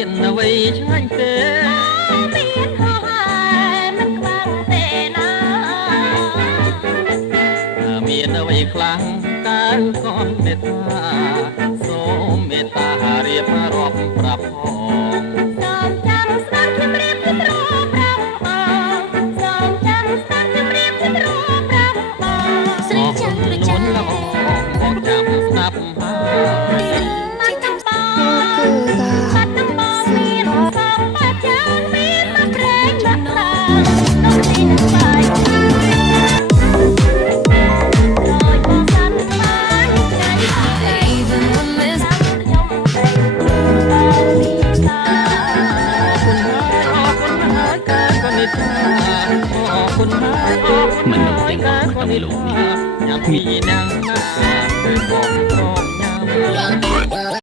មានអ្វីឆ្ងាញ់ទេមានហោហើយមិនខ្លាំងទេណាមានអ្វីខ្លាំងតើកូនមេត្តាសូមមេត្តារៀបរាប់ប្រាប់ផងសូមចាំស្ដាប់ខ្ញុំរៀបជម្រាបប្រាប់បងសូមចាំស្ដាប់ខ្ញុំរៀបជម្រាបប្រាប់បងស្រីចាំប្រចាំល្អបងចាំស្ដាប់ហើយបាត់ដំបងបាត់ដំបងមានផងបាត់យ៉ាងមានមកក្រែងបាក់តានោះទីនឹងបាយមនុស្សទាំងអស់ក្នុងលោកនេះញ៉ាំពីណាំ